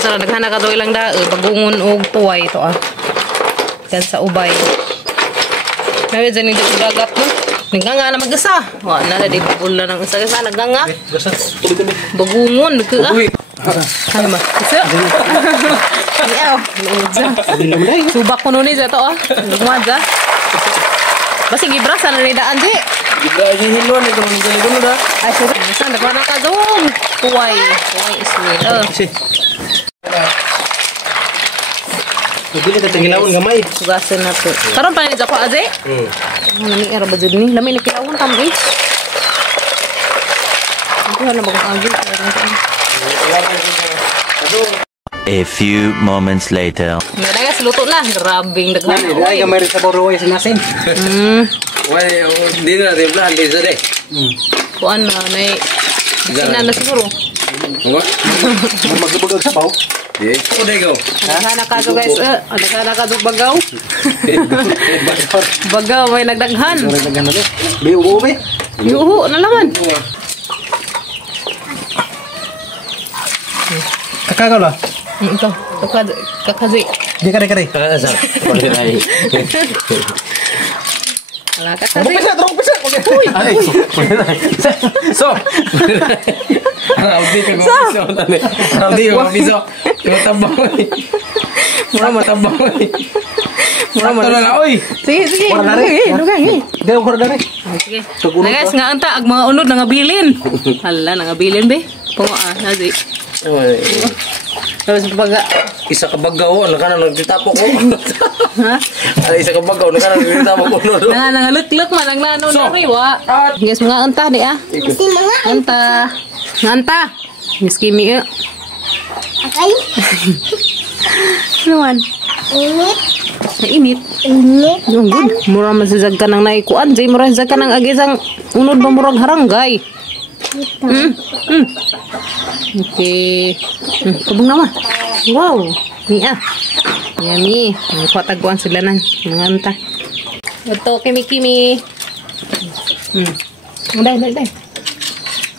Sa naghahanap ka daw ilang dae, bagungon og tuway to ah. Yan sa ubay. Nabi dyan hindi dagat mo. Naganga na mag-asa. Wala na di pula ng isa-isa. Naganga. Bagungon. Nagkaa. Ano ba? Isa? Iyaw. Subak ko nun niya to ah. Nagmadza. Basi gibrasa na nidaan di. Gibra aja hilon ito mga galing na. Ay, sure. Saan na ka doon? Tuway. Tuway is weird. Hindi na tagilawon gamay. Sugasan na to. Karon pa ni Jako aje? Nami era ba jud ni? Lami ni kilawon tam eh. Ano na bagong agi? A few moments later. Nadagas luto na. Grabing daghan. Ay gamay sa boro sa nasin. Why hindi na rin plan di sa de. Kuan na nay. Sinan na siguro. Magbugag sa baw. Eh, udah go. Naghahanap ka to guys. Naghahanap ka to bagaw. Bagaw may nagdaghan. Nagdaghan na to. Biuho be. Biuho na laman. Kakagaw la. Ito. Kakazi. Di kare-kare. Kakasar. Wala kakazi. Terus bisa. Uy. Ay. So. Hindi ka gumiso tali. Hindi ka gumiso. Matabang. Mura matabang. Mura matabang. Oy. Sige. Lugang. Daw ko dari. Sige. Na guys, nga anta ag mga unod nga bilin. Hala, nga bilin be. Pungo nazi. Oy. Tapos baga Isa ka bagaw, naka na nagtitapok ko. ha? Ay, isa ka bagaw, naka na nagtitapok ko. Nangalutluk man ang lano na riwa. Guys, mga anta di ah. Anta. Nganta. Miss Kimi eh. Okay. Naman. Init. Mainit. Init. Yung good. Mura masizag ka ng naikuan. Jay, mura masizag ka ng agisang unod ba murag haranggay. Okay. Kabong naman. Wow. Nia. Yummy. Nagpataguan sila ng mga anta. Ito, kimi-kimi. Uday.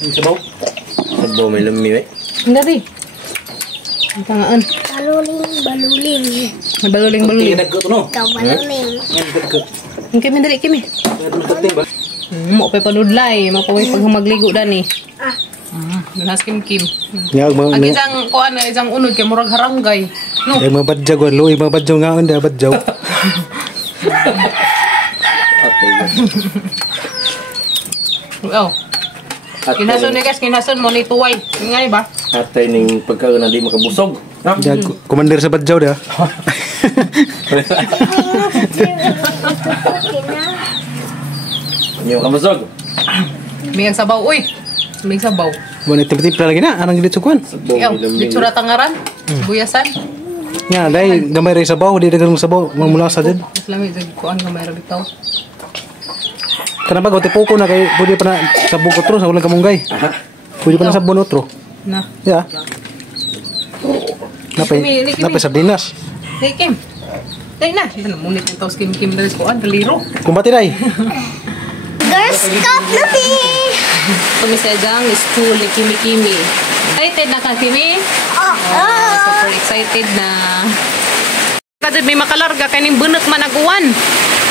Sabaw? Sabaw, may lami eh. Hindi rin. Ang tangaan. Baluling. Baluling. Nagkot no? Ikaw baluling. Ang kimi, dali kimi. Mo pa panudlay, mapaway pag magligo dani. Nas kim. Yang mau Ag isang kuan isang unod kay murag haranggay. No. yang mau badjaw lo, yang mau badjaw nga unda badjaw. Oh. Kinason ni guys, kinason mo ni tuway. Ngay ba? Atay ning pagkaon na di makabusog. Komander sa badjaw dah. Yung kabusog. May sabaw uy. May sabaw. Bueno, tipe-tipe lagi na, anong gilid sukuan? Ikaw, ditsura tangaran, buyasan. Nga, dahil gamay rin sabaw, di dagang sabaw, mamula sa din. Islami, kuan nga mayroon bitaw. Karena bago, tipuko na kayo, pwede pa na sa bukot ro, sa ulang kamunggay. Pwede pa na sa bunot ro. Na. Ya. Napay sardinas. Hey, Kim. Dahil na. Ito na, munit ng taos Kim dari kuan, daliro. Kumbati day. Girl Scout na si. Tumisadang school ni Kimi. Excited na ka, Kimi? Super excited na. Kadad may makalarga kaning bunot managuan.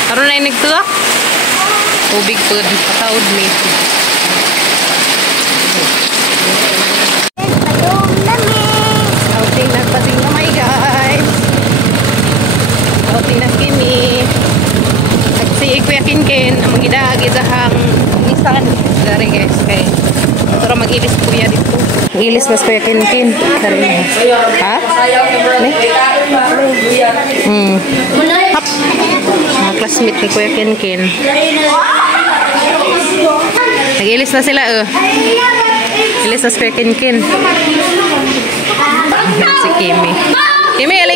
Karon na nagtuak. Tubig pud pataod mi. Outing nagpating kamay guys. Outing na Kimi. Si Kuya Kinkin ang mag-idahang isan. Dari guys kay pero mag-ilis Kuya dito. Mag-ilis mas Kuya Kinkin. Dari ha? Hap. Mga classmate ni Kuya Kinkin. Nag-ilis na sila Ilis na si Kuya Kinkin. Si Kimi.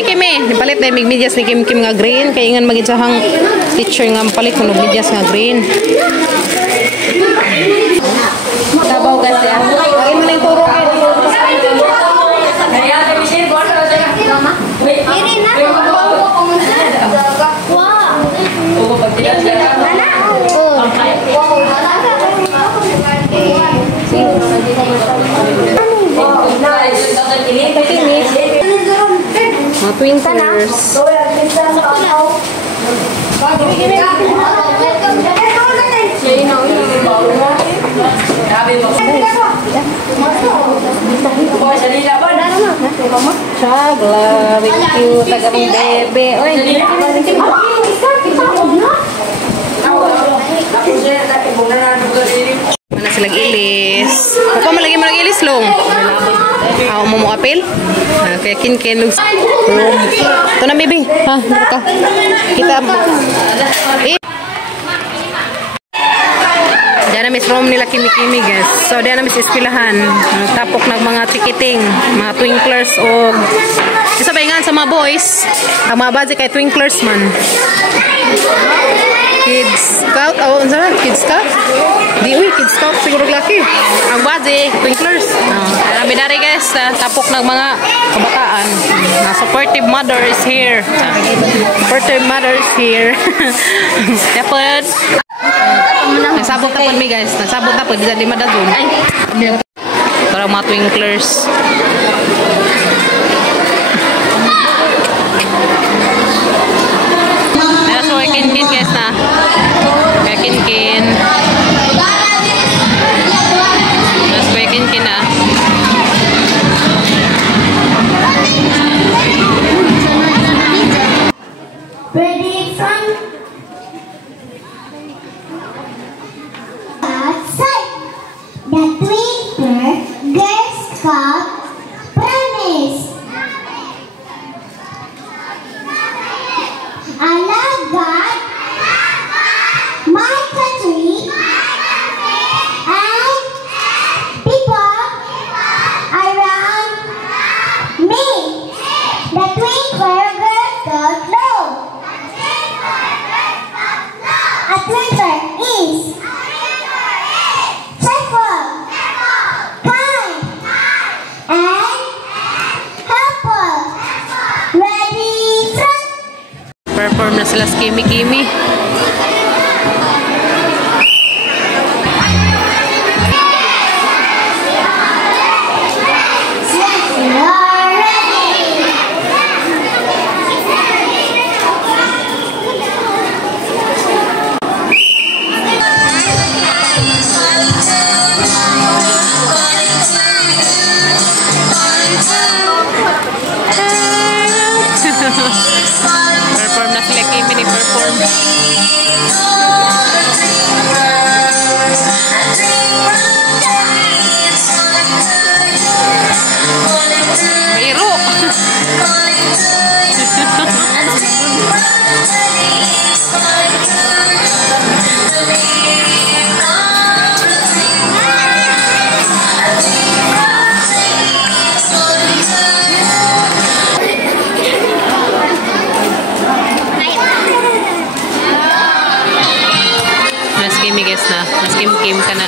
Kimi, nipalit na yung medyas ni Kim nga green. Kaya nga mag-itsahang teacher nga palit kung medyas nga green. Tabaw kasi yan. Lagi mo na yung turo kayo. Mga twinkers. Chagla, very cute. Tagamang bebe. Oy, mana silang ilis. Apa mo lagi mo ng ilis long? Ako mo apel? Kaya kin lug. Ito na baby. Ha, ka. Kita Diyan na Miss Rom nila kimi-kimi guys. So diyan na Miss Ispilahan. Tapok ng mga ticketing, mga twinklers o isabayngan sa mga boys. Ang mga budget kay twinklers man. Kids Scout, oh, ano Kids Scout? Kids Scout siguro laki. Ang budget, twinklers. Marami dari guys, tapok ng mga kabataan. Supportive mother is here. Supportive mother is here. Dapat nagsabot na po mi guys. Nagsabot na po. Di madagong. Parang mga twinklers. So, kin guys na. Kaya kin. Mas kaya kin na. Prediction. Outside the Twinkler Girl Scout promise. I love God, my country, and people around me. The Twinkler Girl Scout love. A twinkler is cheerful, kind, and helpful. Ready, front. Perform na sila sa kimi-kimi. Perform na sila kimi ni perform. Biro. Mas kimi guys na. Mas kim ka na.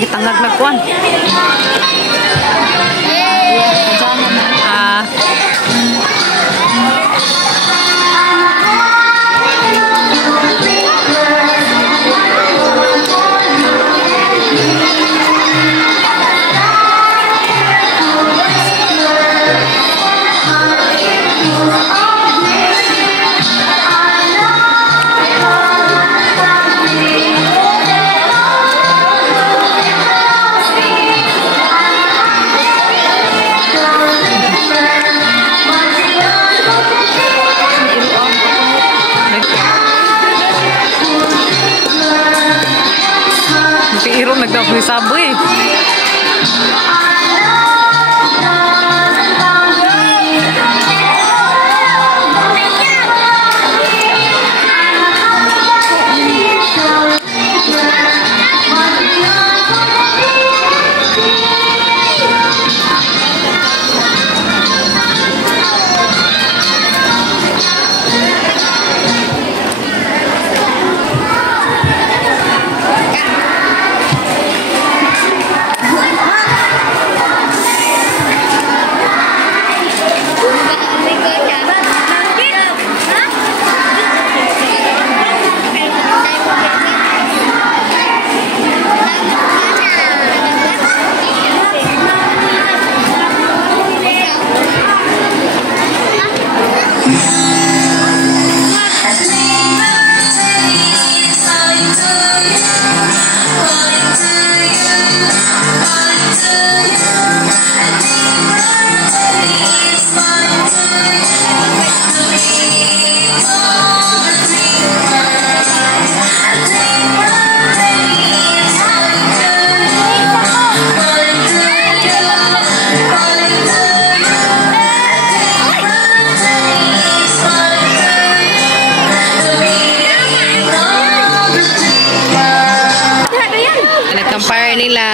nagtangag nagkuan. Iro nagdaw ni Saboy. Nag-compare nila.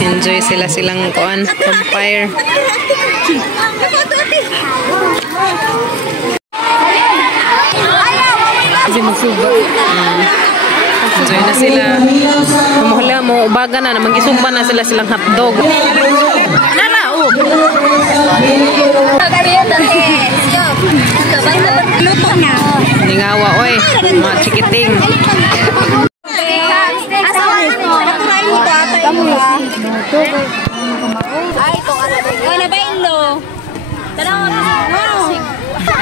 Enjoy sila silang kuan, campfire. Enjoy na sila. Kumuhala mo, ubaga na, mag-isugba na sila silang hotdog. Nara, oh! Ningawa, oy. Mga chikiting.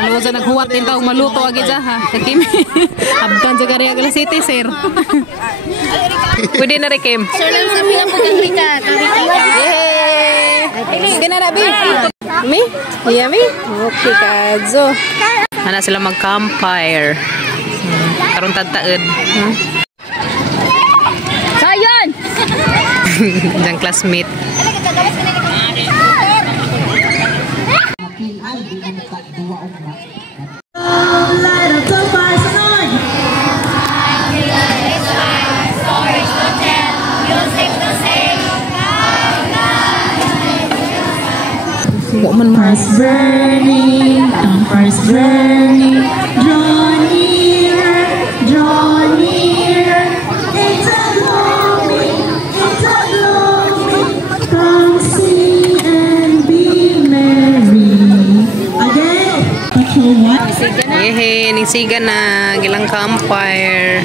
Ano sa naghuwat din tao maluto agad sa ha? Kim. Abdan sa karya gala city sir. Pwede na rin Kim. Sir lang sabi na po kang Rika. Yay! Sige na Rabi. Mi? Yummy? Okay kadzo. Hana sila mag-campfire. Karong tagtaed. Sayon! Diyan classmate. First burning, first burning, draw near, it's a glory, come sing and be merry. Again, Yehe, nisiga na gilang campfire.